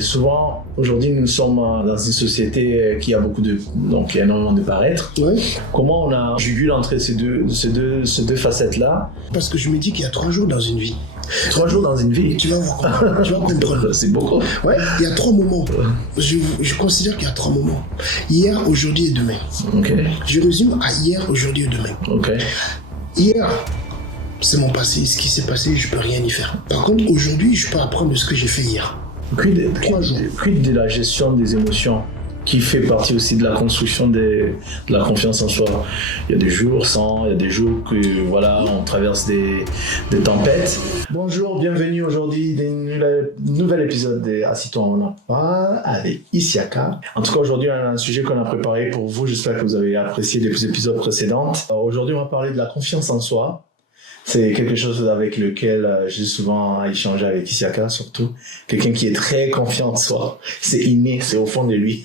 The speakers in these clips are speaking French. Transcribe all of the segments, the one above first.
Et souvent, aujourd'hui, nous sommes dans une société qui a donc énormément de paraître. Ouais. Comment on a jugulé entre ces deux facettes-là? Parce que je me dis qu'il y a 3 jours dans une vie. 3 jours dans une vie. Tu vas voir, tu vas comprendre. C'est beaucoup. Ouais, il y a 3 moments. Je considère qu'il y a 3 moments. Hier, aujourd'hui et demain. Ok. Je résume à hier, aujourd'hui et demain. Ok. Hier, c'est mon passé. Ce qui s'est passé, je peux rien y faire. Par contre, aujourd'hui, je peux apprendre de ce que j'ai fait hier. Quid de la gestion des émotions qui fait partie aussi de la construction de la confiance en soi. Il y a des jours sans, il y a des jours que voilà, on traverse des tempêtes. Bonjour, bienvenue aujourd'hui dans un nouvel épisode de Assis-toi on en parle avec Isiaka. En tout cas, aujourd'hui, on a un sujet qu'on a préparé pour vous. J'espère que vous avez apprécié les épisodes précédents. Aujourd'hui, on va parler de la confiance en soi. C'est quelque chose avec lequel j'ai souvent échangé avec Isiaka, surtout. Quelqu'un qui est très confiant en soi. C'est inné, c'est au fond de lui.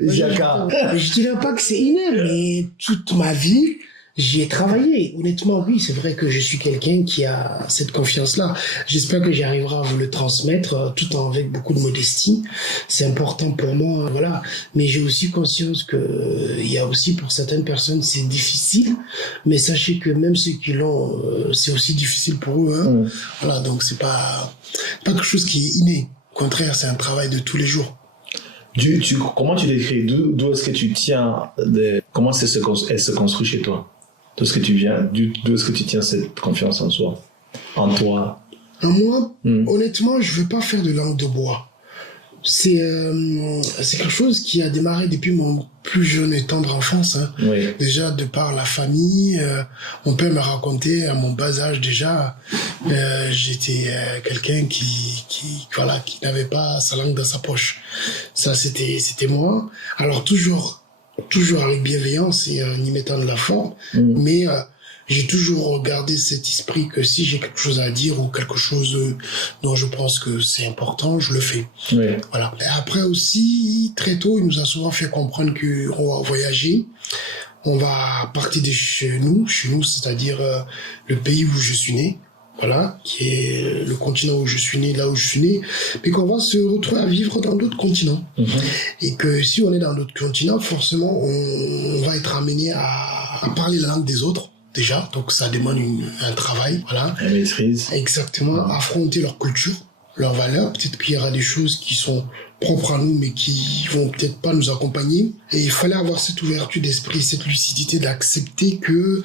Isiaka. Je dirais pas que c'est inné, mais toute ma vie, j'y ai travaillé. Honnêtement, oui, c'est vrai que je suis quelqu'un qui a cette confiance-là. J'espère que j'arriverai à vous le transmettre tout en avec beaucoup de modestie. C'est important pour moi, voilà. Mais j'ai aussi conscience que il y a aussi pour certaines personnes, c'est difficile. Mais sachez que même ceux qui l'ont, c'est aussi difficile pour eux, hein. Voilà, donc c'est pas quelque chose qui est inné. Au contraire, c'est un travail de tous les jours. Comment tu décris, d'où est-ce que tu tiens, comment elle se construit chez toi? D'où est-ce que tu viens? D'où est-ce que tu tiens cette confiance en soi? En toi? En moi, honnêtement, je veux pas faire de langue de bois. C'est quelque chose qui a démarré depuis mon plus jeune et tendre enfance, hein. Oui. Déjà de par la famille, mon père me racontait à mon bas âge déjà, j'étais quelqu'un qui n'avait pas sa langue dans sa poche. Ça c'était moi. Alors toujours avec bienveillance et en y mettant de la forme, mais j'ai toujours gardé cet esprit que si j'ai quelque chose à dire ou quelque chose dont je pense que c'est important, je le fais. Oui. Voilà. Et après aussi, très tôt, il nous a souvent fait comprendre qu'on va voyager. On va partir de chez nous, c'est-à-dire le pays où je suis né. Voilà, qui est le continent où je suis né, là où je suis né, mais qu'on va se retrouver à vivre dans d'autres continents. Et que si on est dans d'autres continents, forcément, on va être amené à parler la langue des autres, déjà. Donc ça demande un travail, voilà. La maîtrise. Exactement, affronter leur culture, leurs valeurs. Peut-être qu'il y aura des choses qui sont propres à nous, mais qui vont peut-être pas nous accompagner. Et il fallait avoir cette ouverture d'esprit, cette lucidité d'accepter que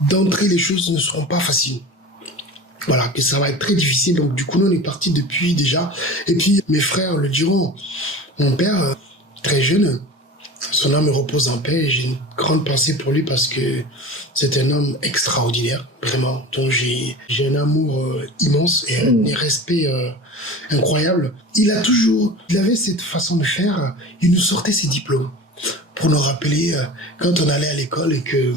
d'entrer les choses ne seront pas faciles. Voilà, que ça va être très difficile. Donc, du coup, nous, on est partis depuis déjà. Et puis, mes frères le diront. Mon père, très jeune, son âme repose en paix. J'ai une grande pensée pour lui parce que c'est un homme extraordinaire, vraiment. Donc, j'ai un amour immense et un respect incroyable. Il avait cette façon de faire. Il nous sortait ses diplômes pour nous rappeler quand on allait à l'école et que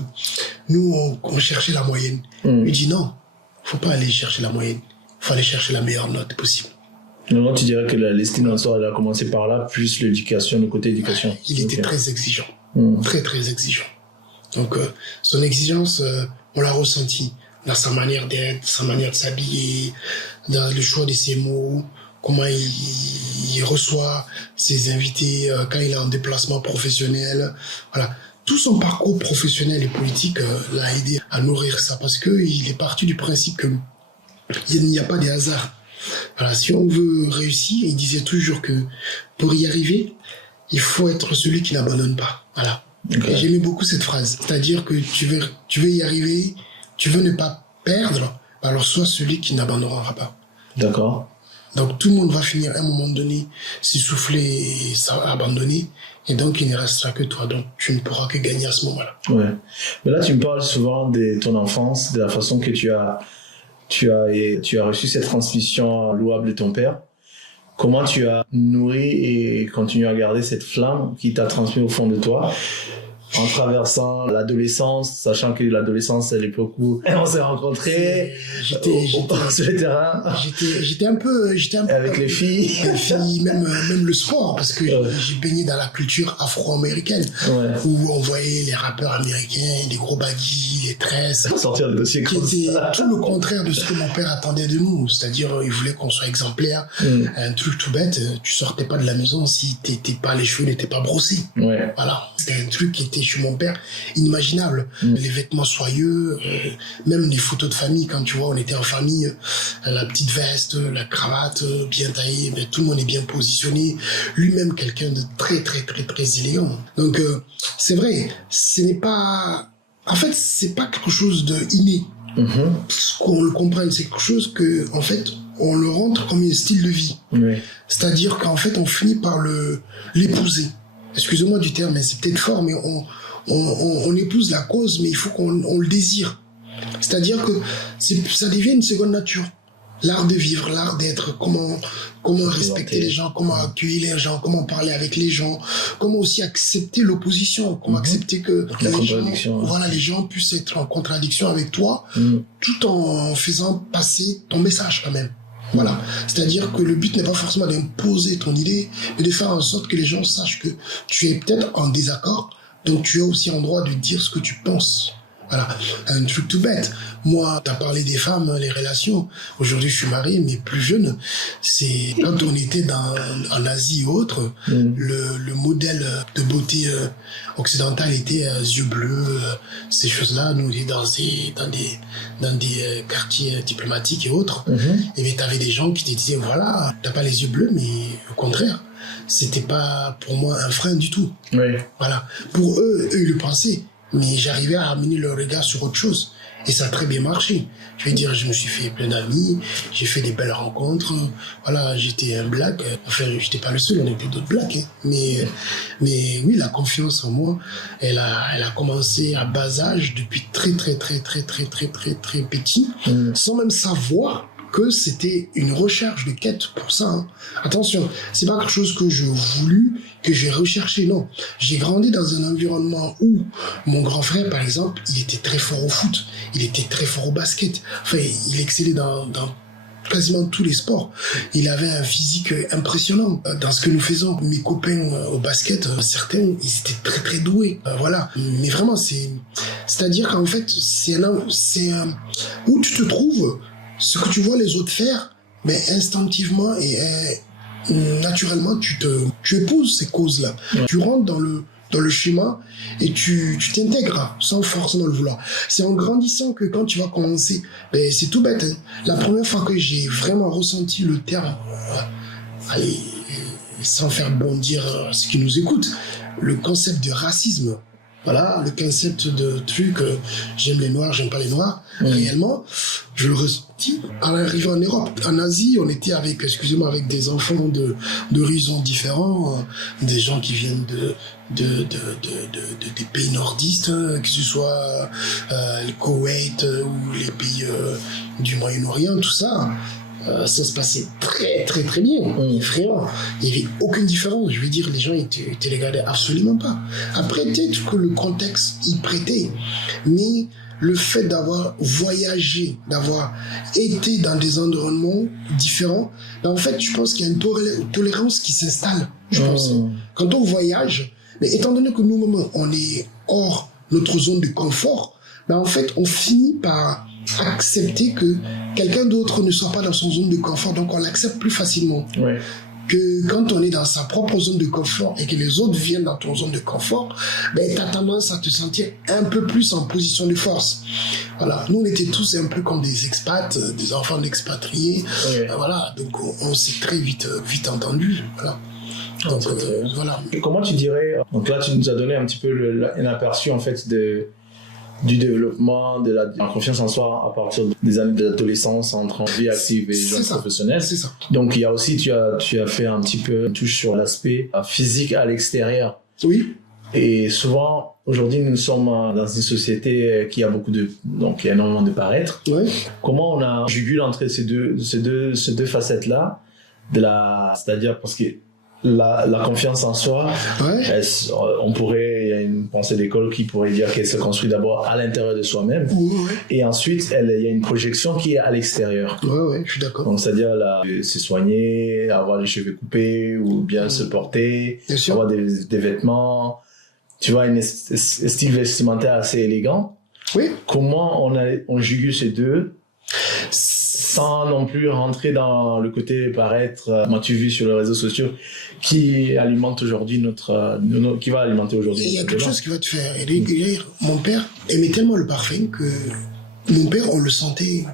nous, on cherchait la moyenne. Il dit non. Faut pas aller chercher la moyenne. Faut aller chercher la meilleure note possible. Non, tu dirais que l'estime en soi, elle a commencé par là, plus l'éducation, le côté éducation. Il était très exigeant. Très, très exigeant. Donc, son exigence, on l'a ressenti dans sa manière d'être, sa manière de s'habiller, dans le choix de ses mots, comment il reçoit ses invités quand il est en déplacement professionnel. Voilà. Tout son parcours professionnel et politique l'a aidé à nourrir ça parce que il est parti du principe que il n'y a pas de hasard. Voilà, si on veut réussir, il disait toujours que pour y arriver, il faut être celui qui n'abandonne pas. Voilà. Okay. J'aimais beaucoup cette phrase, c'est-à-dire que tu veux y arriver, tu veux ne pas perdre, alors sois celui qui n'abandonnera pas. D'accord. Donc tout le monde va finir à un moment donné s'essouffler et abandonner. Et donc, il ne restera que toi. Donc, tu ne pourras que gagner à ce moment-là. Ouais. Mais là, tu me parles souvent de ton enfance, de la façon que tu as reçu cette transmission louable de ton père. Comment tu as nourri et continué à garder cette flamme qui t'a transmis au fond de toi. en traversant l'adolescence, sachant que l'adolescence, à l'époque où on s'est rencontrés, sur le terrain. J'étais un peu avec les filles. Les filles, même le sport, parce que j'ai baigné dans la culture afro-américaine, où on voyait les rappeurs américains, les gros baggy, les tresses. Sortir de dossier qui était tout le contraire de ce que mon père attendait de nous. C'est-à-dire, il voulait qu'on soit exemplaire. Un truc tout bête, tu sortais pas de la maison si les cheveux n'étaient pas brossés. Voilà. C'était un truc qui était chez mon père inimaginable. Les vêtements soyeux, même les photos de famille, quand tu vois, on était en famille, la petite veste, la cravate bien taillée, mais tout le monde est bien positionné. Lui-même, quelqu'un de très, très, très, très élégant. Donc, c'est vrai, ce n'est pas... En fait, c'est pas quelque chose de inné. Qu'on le comprenne, c'est quelque chose que, en fait, on le rentre comme un style de vie. C'est-à-dire qu'en fait, on finit par l'épouser. Excusez-moi du terme, mais c'est peut-être fort, mais on épouse la cause, mais il faut qu'on le désire. C'est-à-dire que ça devient une seconde nature. L'art de vivre, l'art d'être, comment respecter les gens, comment accueillir les gens, comment parler avec les gens, comment aussi accepter l'opposition, comment accepter que les gens puissent être en contradiction avec toi, tout en faisant passer ton message quand même. Voilà. C'est-à-dire que le but n'est pas forcément d'imposer ton idée, mais de faire en sorte que les gens sachent que tu es peut-être en désaccord, donc tu as aussi en droit de dire ce que tu penses. Voilà, un truc tout bête. Moi, t'as parlé des femmes, les relations. Aujourd'hui, je suis marié, mais plus jeune. C'est quand on était en Asie et autres, le modèle de beauté occidentale était yeux bleus, ces choses-là. Nous, on était dans des quartiers diplomatiques et autres. Et bien, t'avais des gens qui te disaient, voilà, t'as pas les yeux bleus, mais au contraire, c'était pas pour moi un frein du tout. Voilà. Pour eux, ils le pensaient. Mais j'arrivais à amener le regard sur autre chose. Et ça a très bien marché. Je veux dire, je me suis fait plein d'amis, j'ai fait des belles rencontres. Voilà, j'étais un black. Enfin, j'étais pas le seul, on était d'autres blacks. Hein. Mais oui, la confiance en moi, elle a commencé à bas âge depuis très, très, très, très, très, très, très, très petit, sans même savoir que c'était une recherche de quête pour ça. Hein. Attention, c'est pas quelque chose que j'ai voulu, que j'ai recherché, non. J'ai grandi dans un environnement où mon grand frère, par exemple, il était très fort au foot, il était très fort au basket. Enfin, il excellait dans quasiment tous les sports. Il avait un physique impressionnant dans ce que nous faisons. Mes copains au basket, certains, ils étaient très très doués. Voilà. Mais vraiment, c'est-à-dire qu'en fait, c'est où tu te trouves, ce que tu vois les autres faire, mais instinctivement et naturellement, tu épouses ces causes-là. Tu rentres dans le schéma et tu t'intègres sans forcément le vouloir. C'est en grandissant que quand tu vas commencer, c'est tout bête. Hein. La première fois que j'ai vraiment ressenti le terme, allez, sans faire bondir ceux qui nous écoutent, le concept de racisme. Voilà, le concept de truc, j'aime les Noirs, j'aime pas les Noirs. Réellement, je le ressentis en arrivant en Europe. En Asie, on était avec des enfants d'horizons différents, des gens qui viennent des pays nordistes, que ce soit le Koweït ou les pays du Moyen-Orient, tout ça. Ça se passait très très très bien, vraiment. Il n'y avait aucune différence. Je veux dire, les gens ils te regardaient absolument pas. Après, peut-être que le contexte y prêtait, mais le fait d'avoir voyagé, d'avoir été dans des environnements différents, en fait, je pense qu'il y a une tolérance qui s'installe. Je pense. Quand on voyage, mais étant donné que nous-mêmes on est hors notre zone de confort, en fait, on finit par accepter que quelqu'un d'autre ne soit pas dans son zone de confort, donc on l'accepte plus facilement. Que quand on est dans sa propre zone de confort et que les autres viennent dans ton zone de confort, tu as tendance à te sentir un peu plus en position de force. Voilà. Nous, on était tous un peu comme des expats, des enfants d'expatriés. Voilà. Donc, on s'est très vite entendus. Voilà. Donc, voilà. Comment tu dirais, donc là, tu nous as donné un petit peu un aperçu, en fait, du développement de la confiance en soi à partir des années de l'adolescence entre vie active et jeune professionnelle. C'est ça. Donc il y a aussi, tu as fait un petit peu une touche sur l'aspect physique à l'extérieur. Oui. Et souvent, aujourd'hui, nous sommes dans une société qui a donc il y a énormément de paraître. Comment on a jugulé entre ces deux facettes-là, c'est-à-dire parce que la confiance en soi, Ouais. il y a une pensée d'école qui pourrait dire qu'elle se construit d'abord à l'intérieur de soi-même, Ouais. et ensuite il y a une projection qui est à l'extérieur. Ouais, je suis d'accord. Donc c'est-à-dire se soigner, avoir les cheveux coupés ou bien se porter, Bien sûr. avoir des vêtements, tu vois, un style vestimentaire assez élégant. Oui. Comment on jugule ces deux sans non plus rentrer dans le côté paraître, m'as-tu vu sur les réseaux sociaux, qui alimente aujourd'hui qui va alimenter aujourd'hui. Il y a quelque chose qui va te faire rire. Mon père aimait tellement le parfum que mon père, on le sentait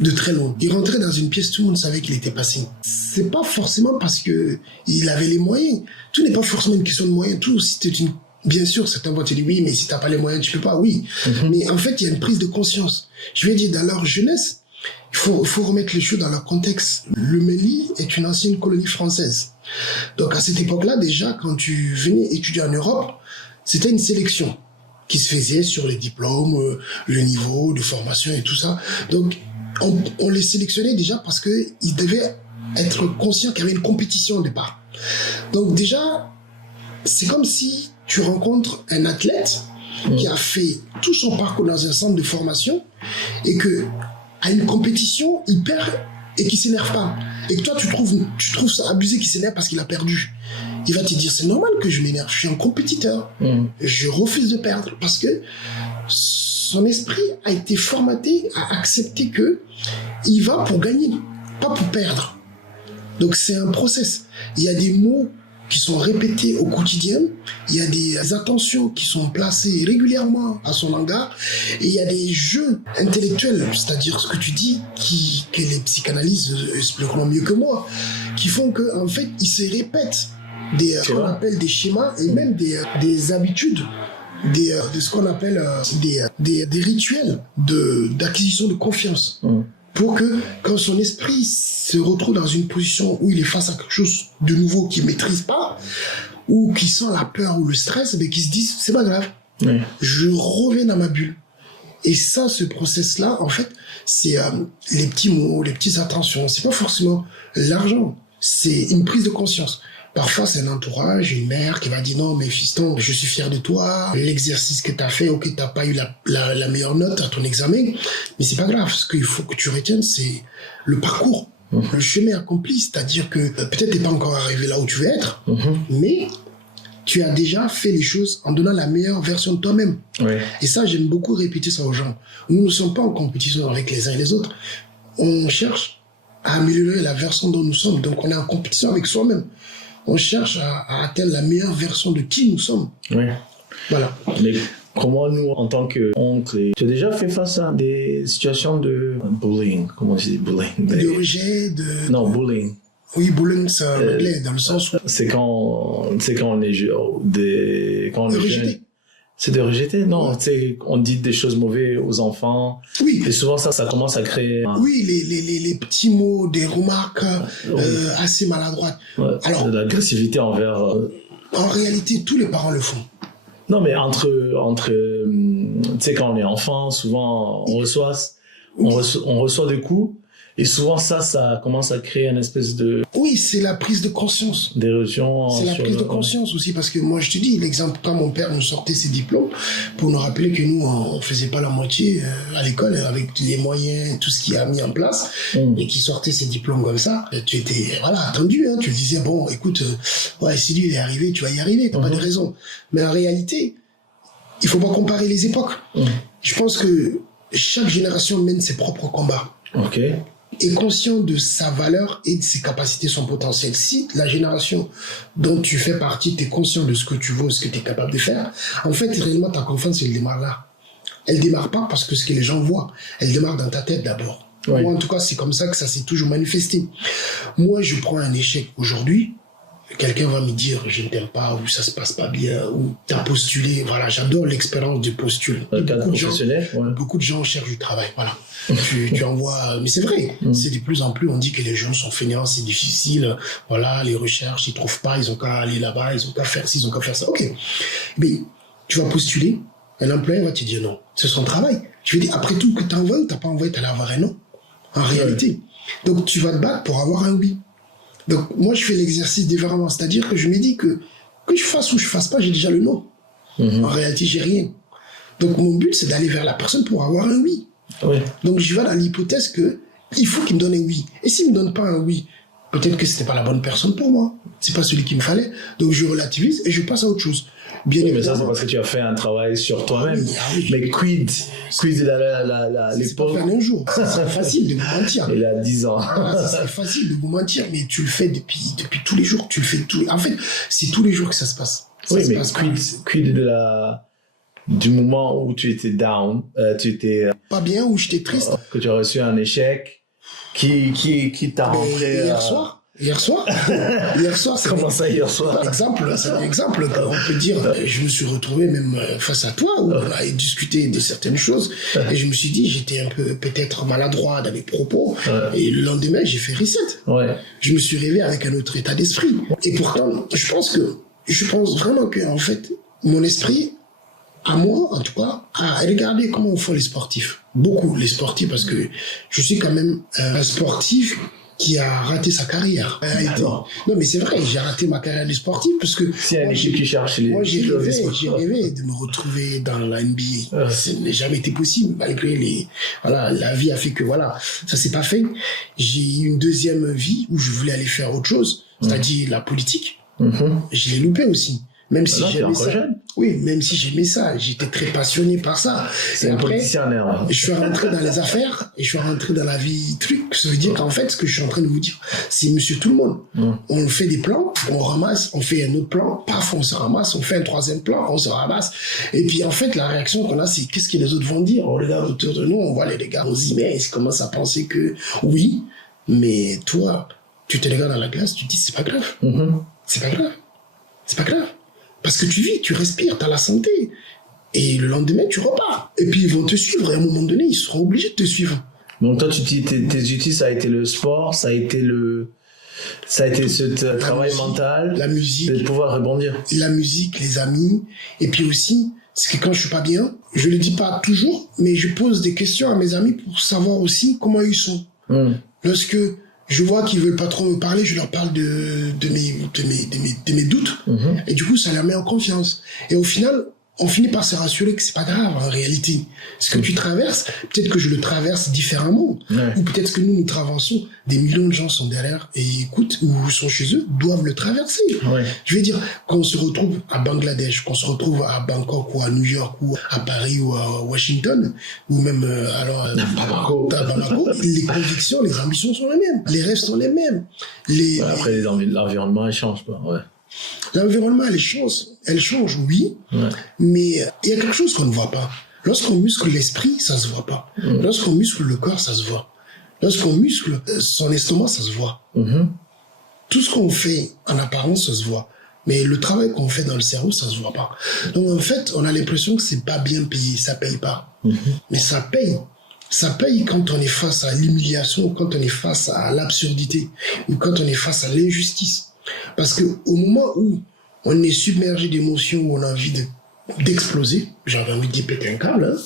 de très loin. Il rentrait dans une pièce, tout le monde savait qu'il était passé. C'est pas forcément parce que il avait les moyens. Tout n'est pas forcément une question de moyens. Tout, c'était une... Bien sûr, certains vont te dire oui, mais si t'as pas les moyens, tu peux pas. Oui. Mais en fait, il y a une prise de conscience. Je vais dire, dans leur jeunesse, il faut remettre les choses dans leur contexte. Le Mali est une ancienne colonie française. Donc à cette époque-là, déjà, quand tu venais étudier en Europe, c'était une sélection qui se faisait sur les diplômes, le niveau de formation et tout ça. Donc on les sélectionnait déjà parce qu'ils devaient être conscients qu'il y avait une compétition au départ. Donc déjà, c'est comme si tu rencontres un athlète qui a fait tout son parcours dans un centre de formation et que à une compétition, il perd et qu'il s'énerve pas. Et que toi, tu trouves ça abusé qu'il s'énerve parce qu'il a perdu. Il va te dire, c'est normal que je m'énerve, je suis un compétiteur. Je refuse de perdre parce que son esprit a été formaté à accepter que il va pour gagner, pas pour perdre. Donc c'est un process. Il y a des mots qui sont répétés au quotidien, il y a des attentions qui sont placées régulièrement à son égard, et il y a des jeux intellectuels, c'est-à-dire ce que tu dis, que les psychanalystes expliqueront mieux que moi, qui font qu'en fait, ils se répètent ce qu'on appelle des schémas et même des habitudes, de ce qu'on appelle des rituels d'acquisition de confiance. Pour que quand son esprit se retrouve dans une position où il est face à quelque chose de nouveau qu'il ne maîtrise pas, ou qui sent la peur ou le stress, mais qu'il se dise, c'est pas grave, je reviens dans ma bulle. Et ça, ce process-là, en fait, c'est les petits mots, les petites attentions, c'est pas forcément l'argent, c'est une prise de conscience. Parfois, c'est un entourage, une mère qui va dire non, mais fiston, je suis fier de toi, l'exercice que tu as fait, ok, t'as pas eu la meilleure note à ton examen, mais c'est pas grave. Ce qu'il faut que tu retiennes, c'est le parcours, le chemin accompli, c'est-à-dire que peut-être t'es pas encore arrivé là où tu veux être, mais tu as déjà fait les choses en donnant la meilleure version de toi-même. Et ça, j'aime beaucoup répéter ça aux gens. Nous ne sommes pas en compétition avec les uns et les autres. On cherche à améliorer la version dont nous sommes, donc on est en compétition avec soi-même. On cherche à atteindre la meilleure version de qui nous sommes. Voilà. Mais comment nous, en tant qu'oncle, tu as déjà fait face à des situations de bullying? Comment on dit bullying? De rejet, Non, bullying. Oui, bullying, c'est un anglais, dans le sens où... C'est quand on est quand on est jeune. C'est de rejeter? Non, tu sais, on dit des choses mauvaises aux enfants. Oui. Et souvent, ça commence à créer... Oui, les petits mots, des remarques assez maladroites. Alors, de l'agressivité envers... En réalité, tous les parents le font. Non, mais entre tu sais, quand on est enfant, souvent, on reçoit des coups. Et souvent, ça commence à créer une espèce de... Oui, c'est la prise de conscience. D'érosion. C'est la prise de conscience aussi, parce que moi, je te dis, l'exemple, quand mon père nous sortait ses diplômes, pour nous rappeler que nous, on faisait pas la moitié à l'école, avec les moyens, tout ce qu'il a mis en place, et qui sortait ses diplômes comme ça, tu étais, attendu, hein, tu disais, bon, écoute, si lui, il est arrivé, tu vas y arriver, t'as pas de raison. Mais en réalité, il faut pas comparer les époques. Je pense que chaque génération mène ses propres combats. Est conscient de sa valeur et de ses capacités, son potentiel. Si la génération dont tu fais partie, tu es conscient de ce que tu vaux, ce que tu es capable de faire, en fait, réellement, ta confiance, elle démarre là. Elle démarre pas parce que ce que les gens voient, elle démarre dans ta tête d'abord. Moi, en tout cas, c'est comme ça que ça s'est toujours manifesté. Moi, je prends un échec aujourd'hui, quelqu'un va me dire je ne t'aime pas, ou ça se passe pas bien, ou t'as postulé, j'adore l'expérience du postule. Beaucoup de gens cherchent du travail, tu envoies, mais c'est vrai, c'est de plus en plus, on dit que les jeunes sont fainéants, c'est difficile, les recherches, ils trouvent pas, ils ont qu'à aller là-bas, ils ont qu'à faire ci, ils ont qu'à faire ça, ok. Mais tu vas postuler, un employeur va te dire non, c'est son travail. Tu veux dire, après tout, que t'as envoyé ou t'as pas envoyé, t'allais avoir un non, en réalité. Donc tu vas te battre pour avoir un oui. Donc, moi, je fais l'exercice différemment. C'est-à-dire que je me dis que je fasse ou je fasse pas, j'ai déjà le non. En réalité, j'ai rien. Donc, mon but, c'est d'aller vers la personne pour avoir un oui. Oui. Donc, je vais dans l'hypothèse que il faut qu'il me donne un oui. Et s'il me donne pas un oui, peut-être que c'était pas la bonne personne pour moi. C'est pas celui qu'il me fallait. Donc, je relativise et je passe à autre chose. Bien Oui, mais ça, c'est évidemment. parce que tu as fait un travail sur toi-même. Oui. Mais quid de C'est pas l'époque, fait en un jour. Ça serait facile de vous mentir. il a 10 ans. Voilà, ça serait facile de vous mentir, mais tu le fais depuis tous les jours. Tu le fais En fait, c'est tous les jours que ça se passe. Oui, mais quid du moment où tu étais down, tu étais, Pas bien ou j'étais triste. que tu as reçu un échec, qui t'a rentré Hier soir, c'est Comment ça, hier soir? C'est un exemple qu'on peut dire. Je me suis retrouvé même face à toi où on a discuté de certaines choses et je me suis dit j'étais un peu peut-être maladroit dans mes propos et le lendemain j'ai fait reset. Ouais. Je me suis réveillé avec un autre état d'esprit et pourtant je pense vraiment que en fait mon esprit à moi, en tout cas, à regarder comment font les sportifs. Beaucoup, les sportifs, parce que je suis quand même un sportif qui a raté sa carrière. Non, mais c'est vrai, j'ai raté ma carrière de sportif parce que... S'il y a une équipe qui cherche les... Moi, j'ai rêvé de me retrouver dans la NBA. Ça n'a jamais été possible, malgré la vie a fait que, ça s'est pas fait. J'ai eu une deuxième vie où je voulais aller faire autre chose, c'est-à-dire la politique. Je l'ai loupé aussi. Même si j'aimais ça. Oui, même si j'aimais ça, j'étais très passionné par ça. C'est un politicien, hein. Je suis rentré dans les affaires et je suis rentré dans la vie truc. Ça veut dire qu'en fait, ce que je suis en train de vous dire, c'est monsieur tout le monde. On fait des plans, on ramasse, on fait un autre plan, paf, on se ramasse, on fait un troisième plan, on se ramasse. Et puis en fait, la réaction qu'on a, c'est qu'est-ce que les autres vont dire? On regarde autour de nous, on voit les gars, on se dit, mais ils commencent à penser que oui, mais toi, tu te regardes dans la glace, tu te dis, c'est pas grave. C'est pas grave. C'est pas grave. Parce que tu vis, tu respires, tu as la santé. Et le lendemain, tu repars. Et puis, ils vont te suivre. Et à un moment donné, ils seront obligés de te suivre. Donc, toi, tes outils, ça a été le sport, ça a été ce travail mental. La musique. De pouvoir rebondir. La musique, les amis. Et puis aussi, c'est que quand je suis pas bien, je le dis pas toujours, mais je pose des questions à mes amis pour savoir aussi comment ils sont. Lorsque je vois qu'ils veulent pas trop me parler, je leur parle de mes doutes. Et du coup, ça les met en confiance. Et au final, on finit par se rassurer que c'est pas grave, en réalité. Ce que tu traverses, peut-être que je le traverse différemment. Ou peut-être que nous traversons, des millions de gens sont derrière et écoutent, ou sont chez eux, doivent le traverser. Je veux dire, quand on se retrouve à Bangladesh, qu'on se retrouve à Bangkok ou à New York ou à Paris ou à Washington, ou même à Bamako, les convictions, les ambitions sont les mêmes. Les rêves sont les mêmes. Après, l'environnement, il change pas. L'environnement, elle change, oui, mais il y a quelque chose qu'on ne voit pas. Lorsqu'on muscle l'esprit, ça se voit pas. Lorsqu'on muscle le corps, ça se voit. Lorsqu'on muscle son estomac, ça se voit. Tout ce qu'on fait en apparence, ça se voit. Mais le travail qu'on fait dans le cerveau, ça se voit pas. Donc en fait, on a l'impression que c'est pas bien payé, ça paye pas. Mais ça paye. Ça paye quand on est face à l'humiliation, quand on est face à l'absurdité, ou quand on est face à l'injustice. Parce que au moment où on est submergé d'émotions, où on a envie d'exploser, j'avais envie d'y péter un câble,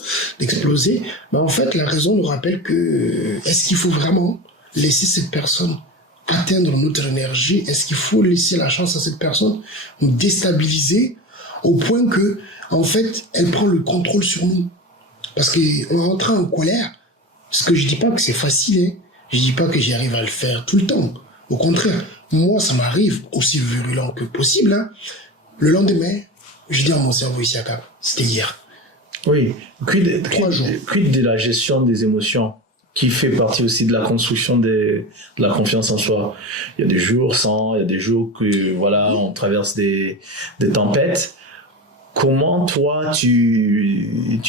d'exploser, en fait, la raison nous rappelle que est-ce qu'il faut vraiment laisser cette personne atteindre notre énergie? Est-ce qu'il faut laisser la chance à cette personne nous déstabiliser au point que, en fait, elle prend le contrôle sur nous? Parce qu'en rentrant en colère, ce que je dis pas que c'est facile, je dis pas que j'y arrive à le faire tout le temps. Au contraire, moi, ça m'arrive aussi virulent que possible. Le lendemain, je dis à mon cerveau ici à Cap, c'était hier. Oui. 3 jours. Quid de la gestion des émotions qui fait partie aussi de la construction de la confiance en soi. Il y a des jours sans, il y a des jours que, on traverse des tempêtes. Comment toi tu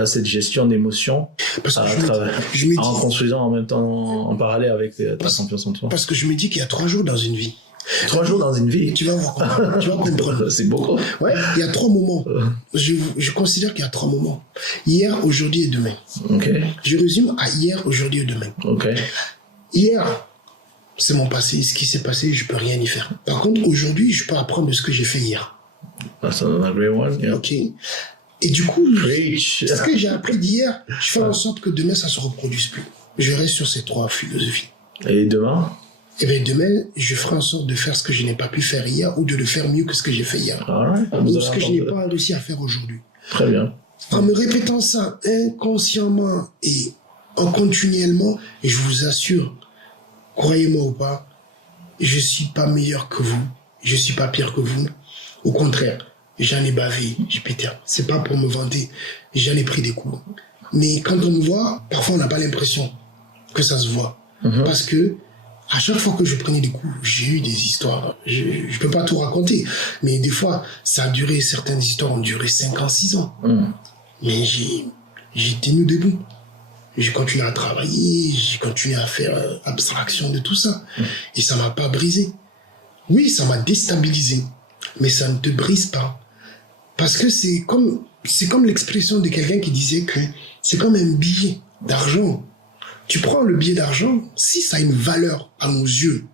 as cette gestion d'émotions en construisant en même temps en parallèle avec ta confiance en toi? Parce que je me dis qu'il y a 3 jours dans une vie. 3 jours dans une vie. Tu vas voir, tu vas comprendre. C'est beaucoup. Ouais, il y a 3 moments. Je considère qu'il y a 3 moments. Hier, aujourd'hui et demain. Je résume à hier, aujourd'hui et demain. Hier, c'est mon passé. Ce qui s'est passé, je peux rien y faire. Par contre, aujourd'hui, je peux apprendre de ce que j'ai fait hier. That's another great one. Yeah. Ok. Et du coup, ce que j'ai appris d'hier, je fais en sorte que demain, ça se reproduise plus. Je reste sur ces 3 philosophies. Et demain? Et bien demain, je ferai en sorte de faire ce que je n'ai pas pu faire hier ou de le faire mieux que ce que j'ai fait hier. Ou ce que je n'ai pas réussi à faire aujourd'hui. Très bien. En me répétant ça inconsciemment et en continuellement, et je vous assure, croyez-moi ou pas, je suis pas meilleur que vous, je suis pas pire que vous. Au contraire, j'en ai bavé, Jupiter. C'est pas pour me vanter, j'en ai pris des coups. Mais quand on me voit, parfois on n'a pas l'impression que ça se voit. Parce que à chaque fois que je prenais des coups, j'ai eu des histoires. Je peux pas tout raconter, mais des fois, ça a duré, certaines histoires ont duré 5 ans, 6 ans. Mais j'ai tenu debout. J'ai continué à travailler, j'ai continué à faire abstraction de tout ça. Et ça m'a pas brisé. Oui, ça m'a déstabilisé, mais ça ne te brise pas. Parce que c'est comme l'expression de quelqu'un qui disait que c'est comme un billet d'argent. Tu prends le billet d'argent, si ça a une valeur à nos yeux,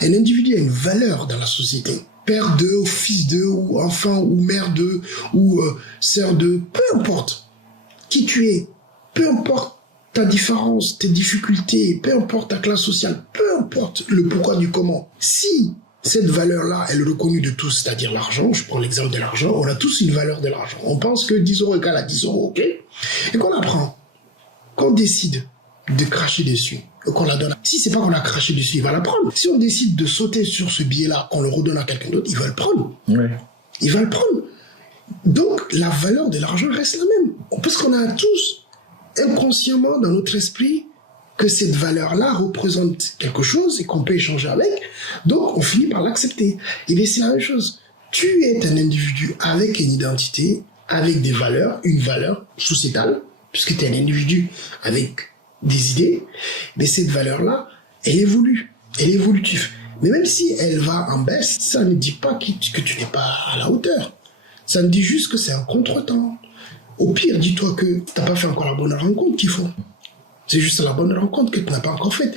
un individu a une valeur dans la société. Père d'eux, ou fils d'eux, ou enfant, ou mère d'eux, ou sœur d'eux, peu importe qui tu es, peu importe ta différence, tes difficultés, peu importe ta classe sociale, peu importe le pourquoi du comment. Si cette valeur-là, elle est reconnue de tous, c'est-à-dire l'argent, je prends l'exemple de l'argent, on a tous une valeur de l'argent. On pense que 10 € égale à 10 €, ok? Et qu'on apprend, qu'on décide de cracher dessus, qu'on la donne. Si c'est pas qu'on a craché dessus, il va la prendre. Si on décide de sauter sur ce billet-là, qu'on le redonne à quelqu'un d'autre, il va le prendre. Ouais. Il va le prendre. Donc, la valeur de l'argent reste la même. Parce qu'on a tous, inconsciemment, dans notre esprit, que cette valeur-là représente quelque chose et qu'on peut échanger avec. Donc, on finit par l'accepter. Et bien, c'est la même chose. Tu es un individu avec une identité, avec des valeurs, une valeur sociétale, puisque tu es un individu avec des idées, mais cette valeur-là, elle évolue, elle est évolutive. Mais même si elle va en baisse, ça ne dit pas que tu n'es pas à la hauteur. Ça me dit juste que c'est un contretemps. Au pire, dis-toi que tu n'as pas fait encore la bonne rencontre qu'il faut. C'est juste la bonne rencontre que tu n'as pas encore faite.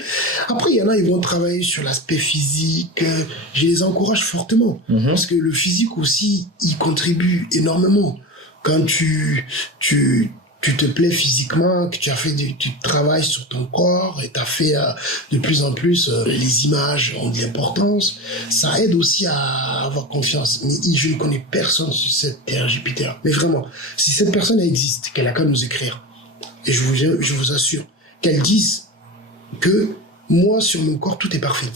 Après, il y en a, ils vont travailler sur l'aspect physique. Je les encourage fortement. Parce que le physique aussi, il contribue énormément. Quand tu te plais physiquement, que tu travailles sur ton corps et tu as fait de plus en plus les images ont de l'importance, ça aide aussi à avoir confiance. Mais je ne connais personne sur cette terre Jupiter. Mais vraiment, si cette personne existe, qu'elle a qu'à nous écrire. Et je vous assure qu'elle dise que moi, sur mon corps, tout est parfait.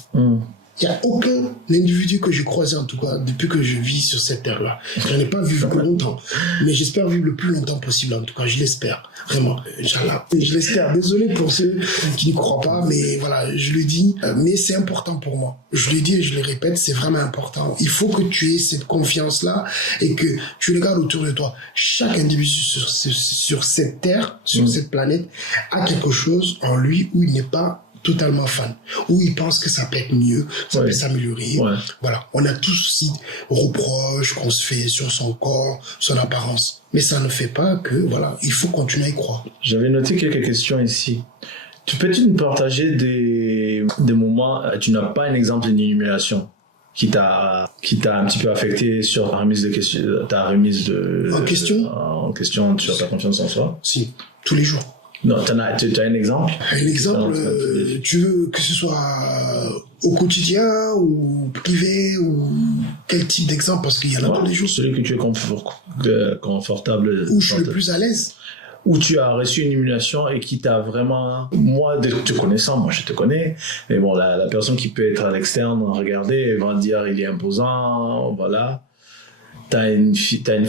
Il n'y a aucun individu que j'ai croisé, en tout cas, depuis que je vis sur cette terre-là. Je n'en ai pas vu plus longtemps. Mais j'espère vivre le plus longtemps possible, en tout cas. Je l'espère. Vraiment. Inch'Allah. Je l'espère. Désolé pour ceux qui n'y croient pas, mais voilà, je le dis. Mais c'est important pour moi. Je le dis et je le répète, c'est vraiment important. Il faut que tu aies cette confiance-là et que tu regardes autour de toi. Chaque individu sur cette terre, sur cette planète, a quelque chose en lui où il n'est pas totalement fan, où il pense que ça peut être mieux, ça peut s'améliorer. Voilà, on a tous aussi reproches qu'on se fait sur son corps, son apparence. Mais ça ne fait pas que, voilà, il faut continuer à y croire. J'avais noté quelques questions ici. Peux-tu nous partager des moments, tu n'as pas un exemple d'une humiliation qui t'a un petit peu affecté sur ta remise en question sur ta confiance en soi? Si, tous les jours. Non, tu as un exemple? Un exemple, tu veux que ce soit au quotidien ou privé ou quel type d'exemple? Parce qu'il y en a tous les jours. Celui que tu es confortable. Où je suis le plus à l'aise. Où tu as reçu une humiliation et qui t'a vraiment... Moi, te connaissant, moi je te connais, mais bon, la personne qui peut être à l'externe, regarder, va dire il est imposant, voilà. T'as une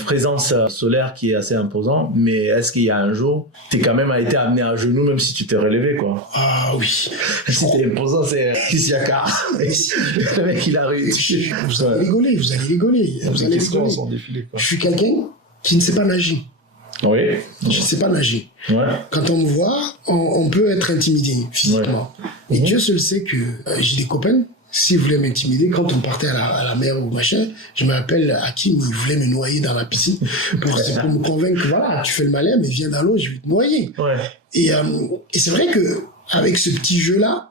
présence solaire qui est assez imposante, mais est-ce qu'il y a un jour, t'es quand même été amené à genoux même si tu t'es relevé, quoi? Ah oui. Si t'es imposant, c'est Kisiaka. Le mec, il a réussi. Vous allez rigoler. Vous allez rigoler. Je suis quelqu'un qui ne sait pas nager. Oui. Je ne sais pas nager. Ouais. Quand on me voit, on peut être intimidé physiquement. Et Dieu seul sait que j'ai des copains. S'ils voulaient m'intimider, quand on partait à la mer ou machin, je m'appelle Hakim, il voulait me noyer dans la piscine pour me convaincre que voilà, tu fais le malin, mais viens dans l'eau, je vais te noyer. Et c'est vrai que avec ce petit jeu-là,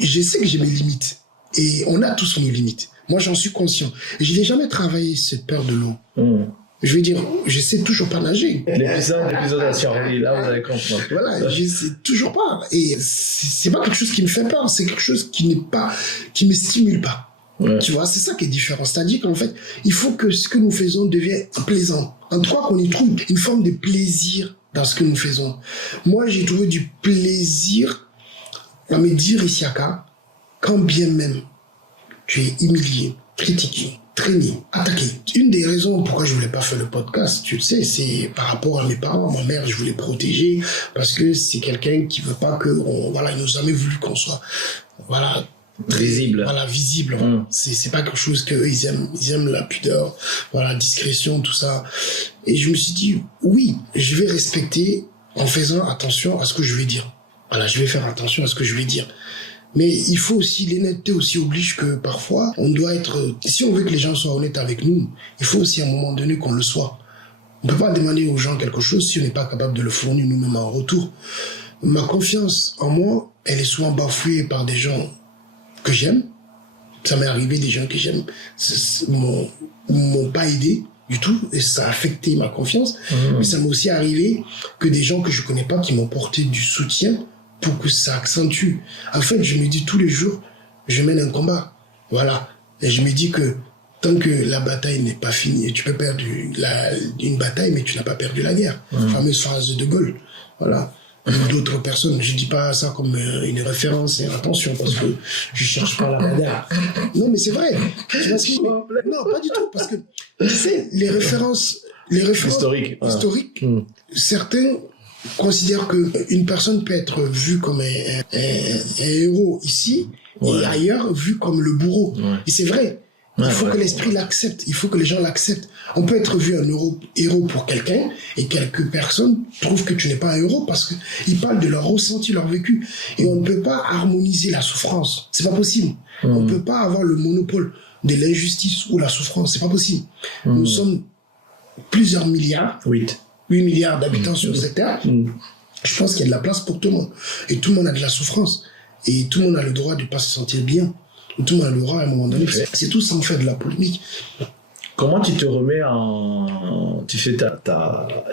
je sais que j'ai mes limites. Et on a tous nos limites. Moi, j'en suis conscient. Et je n'ai jamais travaillé cette peur de l'eau. Je veux dire, je sais toujours pas nager. L'épisode à surveiller, là, vous allez comprendre. Voilà, je sais toujours pas. Et c'est pas quelque chose qui me fait peur, c'est quelque chose qui me stimule pas. Ouais. Tu vois, c'est ça qui est différent. C'est-à-dire qu'en fait, il faut que ce que nous faisons devienne plaisant. En tout cas, qu'on y trouve une forme de plaisir dans ce que nous faisons. Moi, j'ai trouvé du plaisir à me dire, Isiaka, quand bien même tu es humilié, critiqué, traîné, attaqué. Une des raisons pourquoi je voulais pas faire le podcast, tu le sais, c'est par rapport à mes parents. Ma mère, je voulais protéger parce que c'est quelqu'un qui veut pas que voilà, ils n'ont jamais voulu qu'on soit, voilà, très visible. Voilà, visible. C'est pas quelque chose que ils aiment la pudeur, voilà, discrétion, tout ça. Et je me suis dit, oui, je vais respecter en faisant attention à ce que je vais dire. Voilà, je vais faire attention à ce que je vais dire. Mais il faut aussi, l'honnêteté aussi oblige que parfois, on doit être, si on veut que les gens soient honnêtes avec nous, il faut aussi à un moment donné qu'on le soit. On ne peut pas demander aux gens quelque chose si on n'est pas capable de le fournir nous-mêmes en retour. Ma confiance en moi, elle est souvent bafouée par des gens que j'aime. Ça m'est arrivé, des gens que j'aime m'ont pas aidé du tout et ça a affecté ma confiance. Mais ça m'est aussi arrivé que des gens que je connais pas qui m'ont porté du soutien pour que ça accentue. En fait, je me dis tous les jours, je mène un combat. Voilà. Et je me dis que tant que la bataille n'est pas finie, tu peux perdre une bataille, mais tu n'as pas perdu la guerre. Fameuse phrase de Gaulle. Voilà. D'autres personnes, je dis pas ça comme une référence, et attention, parce que je cherche pas la bagarre. Non, mais c'est vrai. Tu vois ce que je veux dire? Non, pas du tout, parce que, tu sais, les références historiques, certains considèrent qu'une personne peut être vue comme un héros ici, et ailleurs vue comme le bourreau. Et c'est vrai. Il faut que l'esprit l'accepte. Il faut que les gens l'acceptent. On peut être vu un héros pour quelqu'un et quelques personnes trouvent que tu n'es pas un héros parce qu'ils parlent de leur ressenti, leur vécu. Et on ne peut pas harmoniser la souffrance. C'est pas possible. On ne peut pas avoir le monopole de l'injustice ou la souffrance. C'est pas possible. Nous sommes plusieurs milliards. 8 milliards d'habitants sur cette terre. Je pense qu'il y a de la place pour tout le monde. Et tout le monde a de la souffrance. Et tout le monde a le droit de ne pas se sentir bien. Tout le monde a le droit à un moment donné. C'est tout sans faire de la polémique. Comment tu te remets tu fais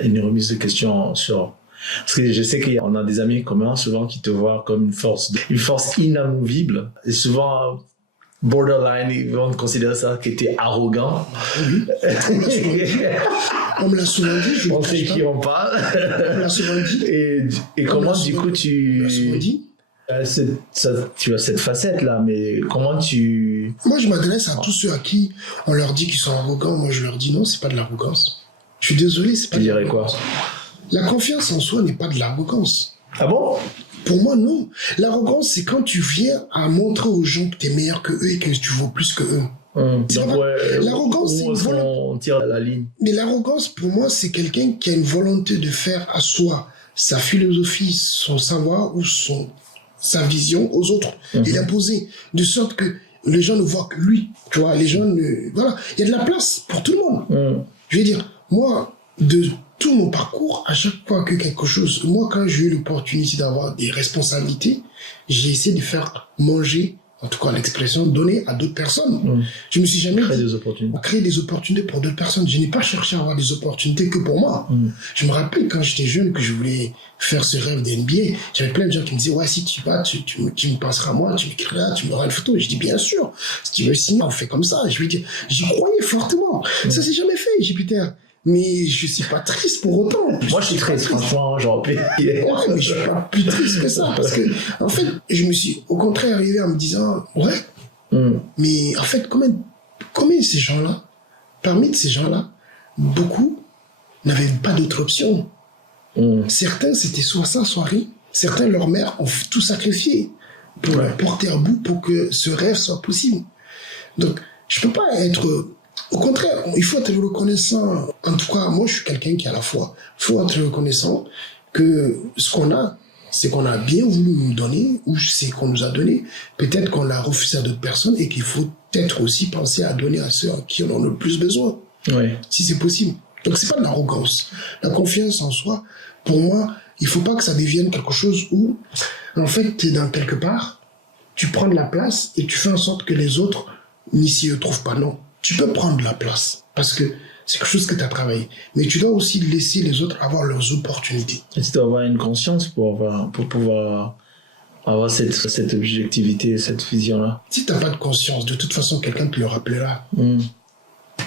une remise de questions sur... Parce que je sais qu'on a des amis communs souvent qui te voient comme une force inamovible. Et souvent, borderline, ils vont considérer ça qui était arrogant. Oui. On me l'a souvent dit. On sait qui on parle. On me l'a souvent dit. Et comment du coup tu... On me l'a souvent dit. Tu as cette facette-là, mais comment tu... Moi, je m'adresse à tous ceux à qui on leur dit qu'ils sont arrogants. Moi, je leur dis non, c'est pas de l'arrogance. Je suis désolé, c'est pas de l'arrogance. Tu dirais quoi? La confiance en soi n'est pas de l'arrogance. Ah bon? Pour moi, non. L'arrogance, c'est quand tu viens à montrer aux gens que tu es meilleur que eux et que tu vaux plus que eux. L'arrogance, c'est une volonté. On tire la ligne. Mais l'arrogance, pour moi, c'est quelqu'un qui a une volonté de faire à soi sa philosophie, son savoir ou sa vision aux autres et l'imposer de sorte que les gens ne voient que lui. Tu vois, les gens voilà. Il y a de la place pour tout le monde. Je veux dire, moi, de tout mon parcours, à chaque fois que quelque chose... Moi, quand j'ai eu l'opportunité d'avoir des responsabilités, j'ai essayé de faire manger, en tout cas l'expression, donner à d'autres personnes. Je me suis jamais créer des opportunités pour d'autres personnes. Je n'ai pas cherché à avoir des opportunités que pour moi. Je me rappelle quand j'étais jeune que je voulais faire ce rêve d'NBA. J'avais plein de gens qui me disaient, ouais, si tu vas, tu me passeras moi, tu m'écriras, tu me auras une photo. Et je dis, bien sûr, si tu veux signer, on fait comme ça. Je lui dis, j'y croyais fortement. Ça s'est jamais fait, Jupiter. Mais je suis pas triste pour autant. Moi, je suis triste, franchement, genre. Ouais, mais je suis pas plus triste que ça. Parce que, en fait, je me suis au contraire arrivé en me disant, ouais, mais en fait, combien de ces gens-là, parmi ces gens-là, beaucoup n'avaient pas d'autre option. Certains, c'était soit ça, soit rien. Certains, leurs mères ont tout sacrifié pour porter à bout pour que ce rêve soit possible. Donc, je peux pas être... Au contraire, il faut être reconnaissant. En tout cas, moi, je suis quelqu'un qui a la foi. Il faut être reconnaissant que ce qu'on a, c'est qu'on a bien voulu nous donner, ou c'est qu'on nous a donné. Peut-être qu'on l'a refusé à d'autres personnes et qu'il faut peut-être aussi penser à donner à ceux qui en ont le plus besoin. Si c'est possible. Donc, c'est pas de l'arrogance. La confiance en soi, pour moi, il faut pas que ça devienne quelque chose où, en fait, tu es dans quelque part, tu prends de la place et tu fais en sorte que les autres n'y s'y retrouvent pas. Non. Tu peux prendre la place parce que C'est quelque chose que tu as travaillé. Mais tu dois aussi laisser les autres avoir leurs opportunités. Et tu dois avoir une conscience pour pouvoir avoir cette objectivité, cette vision-là. Si tu n'as pas de conscience, de toute façon, quelqu'un te le rappellera.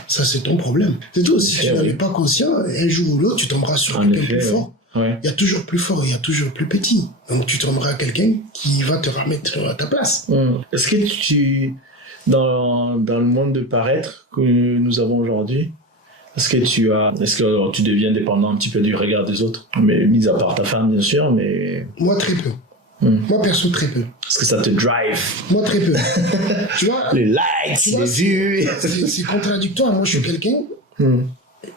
Ça, c'est ton problème. C'est tout. Si tu n'en es pas conscient, un jour ou l'autre, tu tomberas sur quelqu'un plus fort. Ouais. Il y a toujours plus fort, il y a toujours plus petit. Donc, tu tomberas à quelqu'un qui va te remettre à ta place. Est-ce que dans le monde de paraître que nous avons aujourd'hui, est-ce que tu deviens dépendant un petit peu du regard des autres? Mais mis à part ta femme, bien sûr, mais... Moi, très peu. Moi, perso, très peu. Est-ce que ça te drive? Moi, très peu. Tu vois, les likes, les vues. C'est contradictoire. Moi, je suis quelqu'un...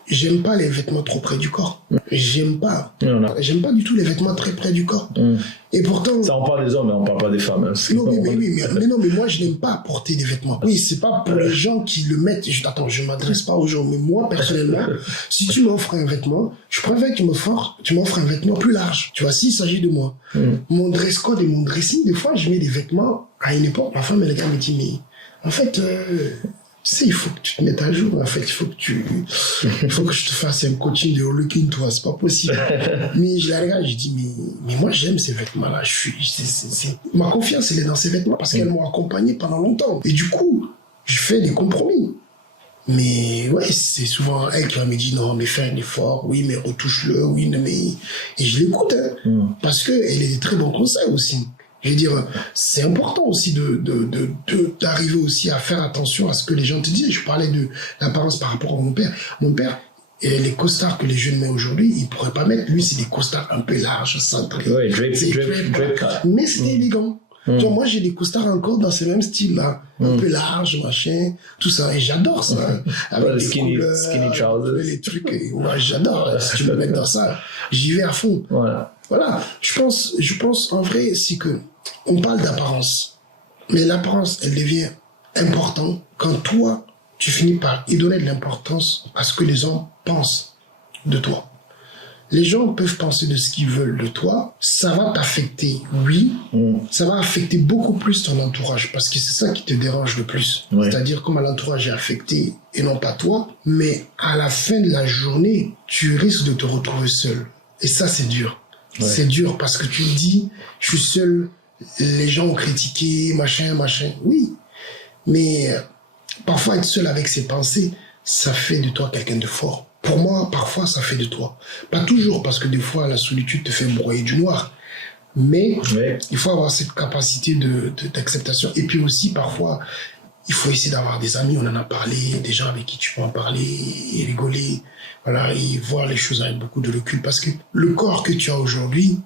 J'aime pas les vêtements trop près du corps. J'aime pas. J'aime pas du tout les vêtements très près du corps. Et pourtant... Ça, on parle des hommes, mais on parle pas des femmes. Hein, mais moi, je n'aime pas porter des vêtements. Oui, c'est pas pour les gens qui le mettent. Attends, je m'adresse pas aux gens, mais moi, personnellement, si tu m'offres un vêtement, je préfère que tu m'offres un vêtement plus large. Tu vois, s'il s'agit de moi. Mon dress code et mon dressing, des fois, je mets des vêtements à une époque. Ma femme, elle me dit, mais en fait... tu sais, il faut que tu te mettes à jour. En fait, il faut que je te fasse un coaching de Holocune, toi. C'est pas possible. Mais je la regarde, je dis, mais moi, j'aime ces vêtements-là. Ma confiance, elle est dans ces vêtements parce qu'elles m'ont accompagné pendant longtemps. Et du coup, je fais des compromis. Mais ouais, c'est souvent elle qui va me dire, non, mais fais un effort. Oui, mais retouche-le. Oui, mais... Et je l'écoute, hein. Parce qu'elle a des très bons conseils aussi. Je veux dire, c'est important aussi d'arriver aussi à faire attention à ce que les gens te disent. Je parlais de l'apparence par rapport à mon père. Mon père, et les costards que les jeunes mettent aujourd'hui, ils pourraient pas mettre. Lui, c'est des costards un peu larges, cintrés. Ouais, drape. Mais c'était élégant. Tu vois, moi, j'ai des costards encore dans ce même style-là. Un peu large, machin, tout ça. Et j'adore ça. Avec les skinny trousers. Les trucs. Ouais, j'adore. Si tu me mets dans ça, j'y vais à fond. Voilà. Je pense, en vrai, c'est que on parle d'apparence. Mais l'apparence, elle devient importante quand toi, tu finis par y donner de l'importance à ce que les gens pensent de toi. Les gens peuvent penser de ce qu'ils veulent de toi. Ça va t'affecter, oui. Ça va affecter beaucoup plus ton entourage parce que c'est ça qui te dérange le plus. C'est-à-dire comment l'entourage est affecté et non pas toi. Mais à la fin de la journée, tu risques de te retrouver seul. Et ça, c'est dur. C'est dur parce que tu te dis, je suis seul, les gens ont critiqué, machin. Oui, mais parfois être seul avec ses pensées, ça fait de toi quelqu'un de fort. Pour moi, parfois, ça fait de toi. Pas toujours, parce que des fois, la solitude te fait broyer du noir. Mais il faut avoir cette capacité d'acceptation. Et puis aussi, parfois, il faut essayer d'avoir des amis, on en a parlé, des gens avec qui tu peux en parler et rigoler. Voilà, et voir les choses avec beaucoup de recul. Parce que le corps que tu as aujourd'hui,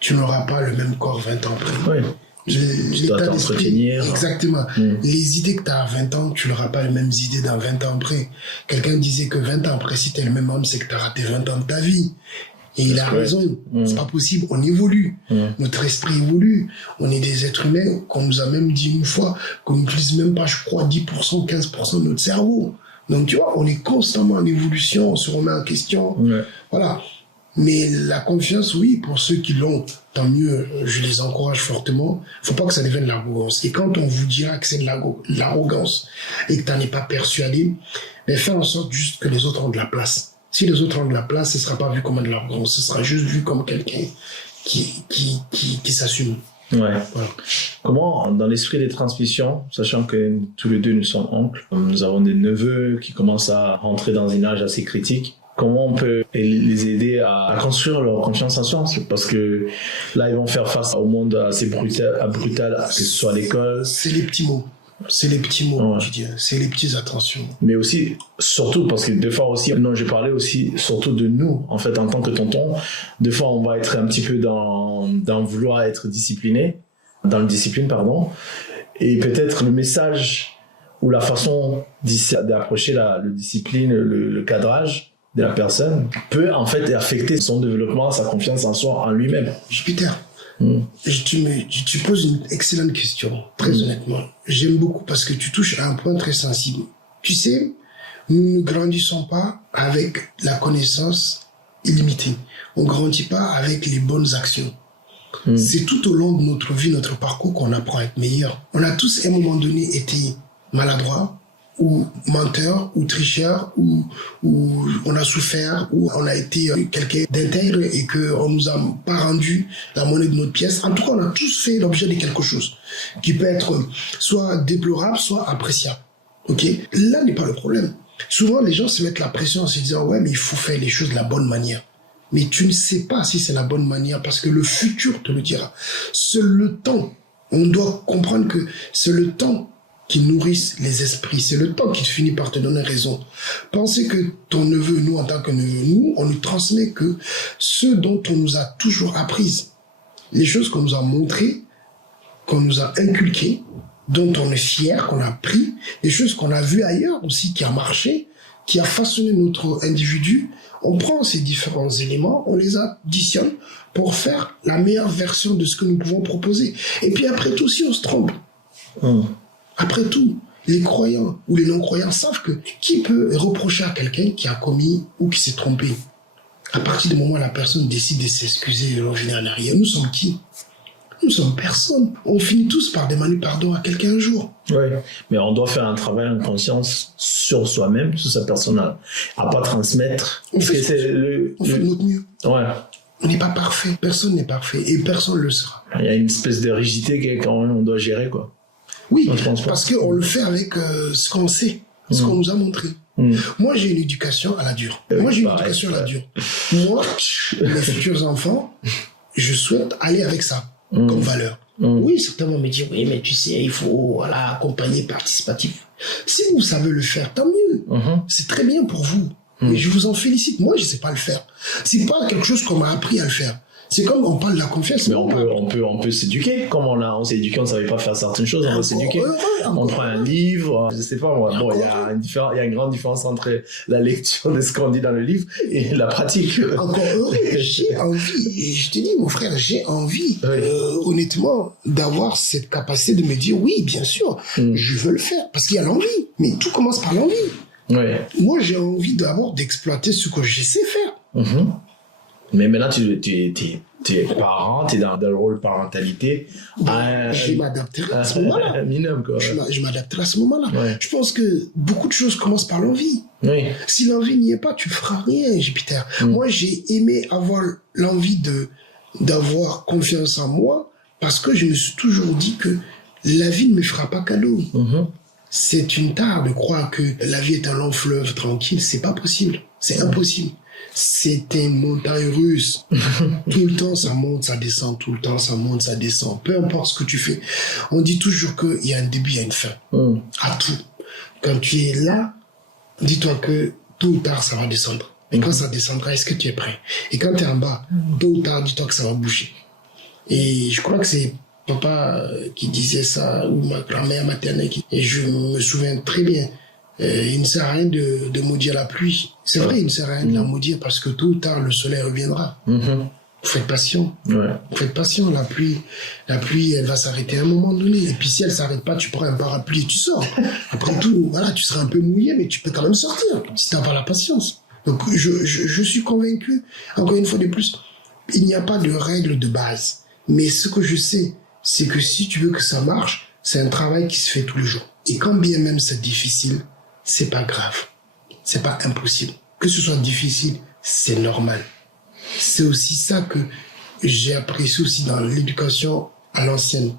tu n'auras pas le même corps 20 ans après. Tu dois t'entretenir. Exactement. Les idées que tu as à 20 ans, tu n'auras pas les mêmes idées dans 20 ans après. Quelqu'un disait que 20 ans après, si tu es le même homme, c'est que tu as raté 20 ans de ta vie. Et il a raison. C'est pas possible. On évolue. Notre esprit évolue. On est des êtres humains qu'on nous a même dit une fois qu'on n'utilise même pas, je crois, 10%, 15% de notre cerveau. Donc, tu vois, on est constamment en évolution, on se remet en question. Voilà. Mais la confiance, oui, pour ceux qui l'ont, tant mieux, je les encourage fortement. Faut pas que ça devienne l'arrogance. Et quand on vous dira que c'est de l'arrogance et que tu n'en es pas persuadé, mais fais en sorte juste que les autres ont de la place. Si les autres ont de la place, ce sera pas vu comme de l'arrogance, ce sera juste vu comme quelqu'un qui s'assume. Voilà. Comment, dans l'esprit des transmissions, sachant que tous les deux nous sommes oncles, nous avons des neveux qui commencent à rentrer dans un âge assez critique, comment on peut les aider à construire leur confiance en soi? Parce que là, ils vont faire face au monde assez brutal, que ce soit à l'école. C'est les petits mots. C'est les petits mots, je dis. C'est les petites attentions. Mais aussi, surtout, parce que des fois aussi, je parlais aussi surtout de nous, en fait, en tant que tonton. Des fois, on va être un petit peu dans vouloir être discipliné, dans la discipline, pardon. Et peut-être le message ou la façon d'approcher le discipline, le cadrage de la personne peut en fait affecter son développement, sa confiance en soi, en lui-même. Jupiter. Tu poses une excellente question, très honnêtement. J'aime beaucoup parce que tu touches à un point très sensible. Tu sais, nous ne grandissons pas avec la connaissance illimitée. On ne grandit pas avec les bonnes actions. C'est tout au long de notre vie, notre parcours qu'on apprend à être meilleur. On a tous à un moment donné été maladroits ou menteur, ou tricheur, ou on a souffert, ou on a été quelqu'un d'intègre et qu'on nous a pas rendu la monnaie de notre pièce. En tout cas, on a tous fait l'objet de quelque chose qui peut être soit déplorable, soit appréciable. Ok? Là n'est pas le problème. Souvent, les gens se mettent la pression en se disant « Ouais, mais il faut faire les choses de la bonne manière. » Mais tu ne sais pas si c'est la bonne manière parce que le futur te le dira. C'est le temps. On doit comprendre que c'est le temps qui nourrisse les esprits. C'est le temps qui finit par te donner raison. Pensez que ton neveu, nous, en tant que neveu, nous, on ne transmet que ce dont on nous a toujours apprises. Les choses qu'on nous a montrées, qu'on nous a inculquées, dont on est fier, qu'on a pris, des choses qu'on a vues ailleurs aussi, qui a marché, qui a façonné notre individu. On prend ces différents éléments, on les additionne pour faire la meilleure version de ce que nous pouvons proposer. Et puis après tout, si on se trompe, après tout, les croyants ou les non-croyants savent que qui peut reprocher à quelqu'un qui a commis ou qui s'est trompé? À partir du moment où la personne décide de s'excuser et revenir en arrière, nous sommes qui? Nous sommes personne. On finit tous par demander pardon à quelqu'un un jour. Oui, mais on doit faire un travail en conscience sur soi-même, sur sa personne, à pas transmettre. On fait de notre mieux. Ouais. On n'est pas parfait. Personne n'est parfait et personne ne le sera. Il y a une espèce de rigidité qu'on doit gérer, quoi. Oui, parce qu'on le fait avec ce qu'on sait, ce qu'on nous a montré. Moi, j'ai une éducation à la dure. Moi, mes futurs enfants, je souhaite aller avec ça comme valeur. Oui, certains vont me dire, oui, mais tu sais, il faut accompagner participatif. Si vous savez le faire, tant mieux. C'est très bien pour vous. Mais je vous en félicite. Moi, je ne sais pas le faire. C'est pas quelque chose qu'on m'a appris à le faire. C'est comme on parle de la confiance. Mais on peut s'éduquer. Comme on s'est éduqué, on ne savait pas faire certaines choses, on va s'éduquer. On prend un livre, je sais pas moi. Bon, il y a une grande différence entre la lecture de ce qu'on dit dans le livre et la pratique. Encore heureux, j'ai envie. Et je te dis, mon frère, j'ai envie, honnêtement, d'avoir cette capacité de me dire, oui, bien sûr, je veux le faire. Parce qu'il y a l'envie. Mais tout commence par l'envie. Ouais. Moi, j'ai envie d'abord d'exploiter ce que je sais faire. Mais maintenant, tu es parent, tu es dans le rôle parentalité. Je m'adapterai à ce moment-là. Minimum, quoi. Je m'adapterai à ce moment-là. Ouais. Je pense que beaucoup de choses commencent par l'envie. Oui. Si l'envie n'y est pas, tu feras rien, Jupiter. Moi, j'ai aimé avoir l'envie d'avoir confiance en moi parce que je me suis toujours dit que la vie ne me fera pas cadeau. C'est une tare de croire que la vie est un long fleuve tranquille. C'est pas possible. C'est impossible. C'est une montagne russe. Tout le temps, ça monte, ça descend. Tout le temps, ça monte, ça descend. Peu importe ce que tu fais. On dit toujours qu'il y a un début, il y a une fin. À tout. Quand tu es là, dis-toi que tôt ou tard, ça va descendre. Et quand ça descendra, est-ce que tu es prêt? Et quand tu es en bas, tôt ou tard, dis-toi que ça va bouger. Et je crois que c'est papa qui disait ça, ou ma grand-mère maternelle. Et je me souviens très bien. Il ne sert à rien de maudire la pluie. C'est vrai, il ne sert à rien de la maudire parce que tôt ou tard, le soleil reviendra. Vous faites patient. Vous faites patient. La pluie, elle va s'arrêter à un moment donné. Et puis si elle ne s'arrête pas, tu prends un parapluie et tu sors. Après tout, voilà, tu seras un peu mouillé, mais tu peux quand même sortir si tu n'as pas la patience. Donc je suis convaincu, encore une fois de plus, il n'y a pas de règle de base. Mais ce que je sais, c'est que si tu veux que ça marche, c'est un travail qui se fait tous les jours. Et quand bien même c'est difficile, c'est pas grave. C'est pas impossible. Que ce soit difficile, c'est normal. C'est aussi ça que j'ai apprécié aussi dans l'éducation à l'ancienne.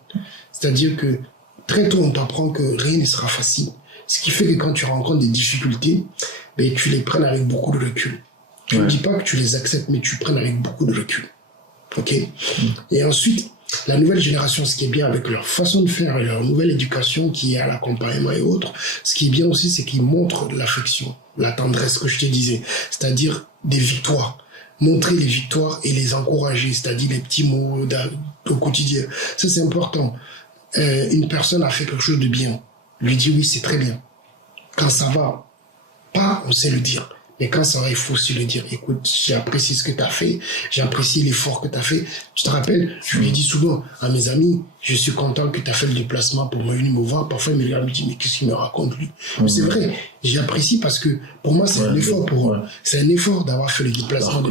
C'est-à-dire que très tôt, on t'apprend que rien ne sera facile. Ce qui fait que quand tu rencontres des difficultés, ben, tu les prennes avec beaucoup de recul. Je ne dis pas que tu les acceptes, mais tu prennes avec beaucoup de recul. Ok? Et ensuite, la nouvelle génération, ce qui est bien avec leur façon de faire et leur nouvelle éducation qui est à l'accompagnement et autres, ce qui est bien aussi, c'est qu'ils montrent de l'affection, la tendresse que je te disais, c'est-à-dire des victoires. Montrer les victoires et les encourager, c'est-à-dire les petits mots au quotidien. Ça, c'est important. Une personne a fait quelque chose de bien. Lui dit oui, c'est très bien. Quand ça va pas, on sait le dire. Mais quand ça va, il faut aussi le dire. Écoute, j'ai apprécié ce que tu as fait. J'ai apprécié l'effort que tu as fait. Tu te rappelles, je lui dis souvent à mes amis, je suis content que tu as fait le déplacement pour me venir me voir. Parfois, ils me regardent et me disent, mais qu'est-ce qu'il me raconte, lui? Mais c'est vrai, j'apprécie parce que pour moi, c'est un effort pour eux. C'est un effort d'avoir fait le déplacement.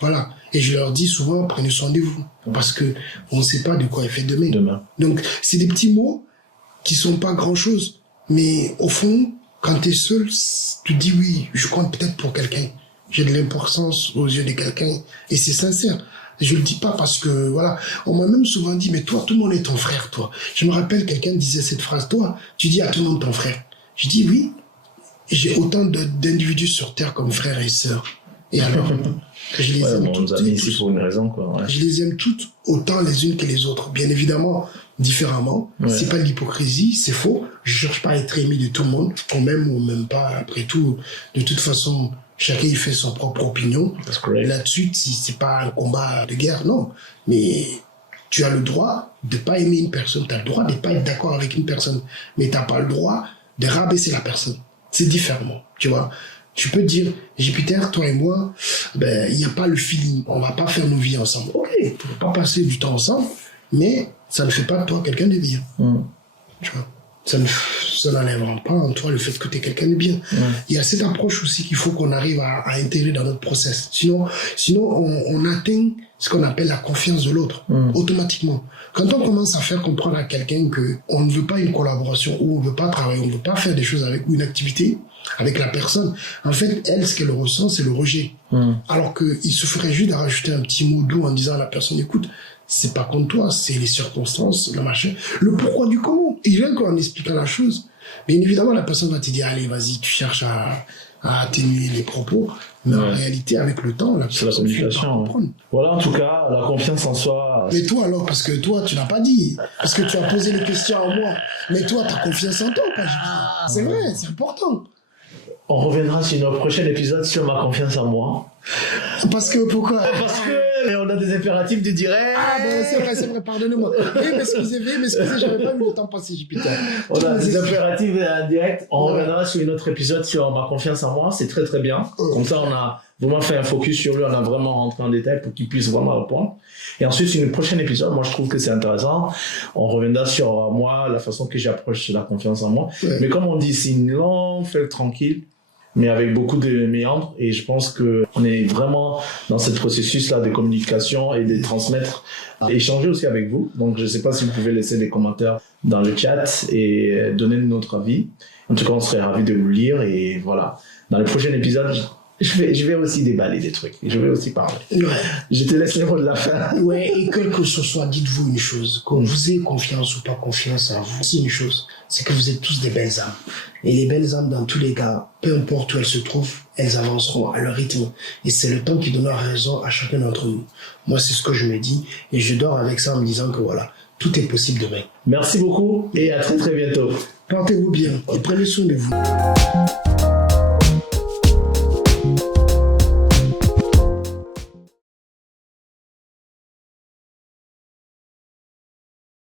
Voilà. Et je leur dis souvent, prenez soin de vous. Parce que on ne sait pas de quoi il fait demain. Donc, c'est des petits mots qui sont pas grand-chose. Mais au fond, quand tu es seul, tu te dis oui, je compte peut-être pour quelqu'un. J'ai de l'importance aux yeux de quelqu'un. Et c'est sincère. Je le dis pas parce que, voilà, on m'a même souvent dit, mais toi, tout le monde est ton frère, toi. Je me rappelle, quelqu'un disait cette phrase, toi, tu dis à tout le monde ton frère. Je dis oui, j'ai autant d'individus sur Terre comme frères et sœurs. Et alors, je les aime toutes. On nous a mis ici pour une raison, quoi. Ouais. Je les aime toutes autant les unes que les autres. Bien évidemment, différemment. Ouais. C'est pas de l'hypocrisie, c'est faux. Je cherche pas à être aimé de tout le monde, qu'on m'aime ou même pas. Après tout, de toute façon, chacun il fait son propre opinion. Là-dessus, c'est pas un combat de guerre, non. Mais tu as le droit de pas aimer une personne, tu as le droit de pas être d'accord avec une personne, mais t'as pas le droit de rabaisser la personne. C'est différent, tu vois. Tu peux dire, Jupiter, toi et moi, ben, il n'y a pas le feeling. On va pas faire nos vies ensemble. Ok, on peut pas passer du temps ensemble, mais ça ne fait pas de toi quelqu'un de bien. Tu vois. Ça n'enlèvera pas en toi le fait que tu es quelqu'un de bien. Il y a cette approche aussi qu'il faut qu'on arrive à intégrer dans notre process. Sinon on atteint ce qu'on appelle la confiance de l'autre, automatiquement. Quand on commence à faire comprendre à quelqu'un qu'on ne veut pas une collaboration, ou on ne veut pas travailler, on ne veut pas faire des choses avec, ou une activité avec la personne, en fait, elle, ce qu'elle ressent, c'est le rejet. Alors qu'il suffirait juste de rajouter un petit mot doux en disant à la personne, écoute, c'est pas contre toi, c'est les circonstances, le machin, le pourquoi du comment. Et rien qu'en expliquant la chose, bien évidemment, la personne va te dire, allez, vas-y, tu cherches à atténuer les propos. Mais en réalité, avec le temps, c'est la communication. Voilà, en tout cas, la confiance en soi. Mais toi alors, parce que toi, tu n'as pas dit, parce que tu as posé les questions à moi. Mais toi, tu as confiance en toi, pas. C'est vrai, c'est important. On reviendra sur notre prochain épisode sur ma confiance en moi. Parce que, pourquoi? Parce que on a des impératifs du direct. Ah ben c'est vrai, pardonnez-moi. M'excusez, j'avais pas vu le temps passer, Jupiter. On a des impératifs directs. On reviendra sur un autre épisode sur ma confiance en moi. C'est très très bien. Comme ça, on a vraiment fait un focus sur lui. On a vraiment rentré en détail pour qu'il puisse vraiment répondre. Et ensuite, sur le prochain épisode, moi je trouve que c'est intéressant. On reviendra sur moi, la façon que j'approche la confiance en moi. Mais comme on dit, c'est une longue feuille tranquille, mais avec beaucoup de méandres, et je pense qu'on est vraiment dans ce processus-là de communication et de transmettre, échanger aussi avec vous. Donc je ne sais pas si vous pouvez laisser des commentaires dans le chat et donner notre avis. En tout cas, on serait ravis de vous lire, et voilà. Dans le prochain épisode, je vais aussi déballer des trucs, je vais aussi parler. Je te laisse le mot de la fin. Ouais, et quel que ce soit, dites-vous une chose, que vous ayez confiance ou pas confiance en vous, c'est une chose, c'est que vous êtes tous des belles âmes. Et les belles âmes, dans tous les cas, peu importe où elles se trouvent, elles avanceront à leur rythme. Et c'est le temps qui donnera raison à chacun d'entre nous. Moi, c'est ce que je me dis, et je dors avec ça en me disant que voilà, tout est possible demain. Merci beaucoup, et à très très bientôt. Portez-vous bien, et prenez soin de vous.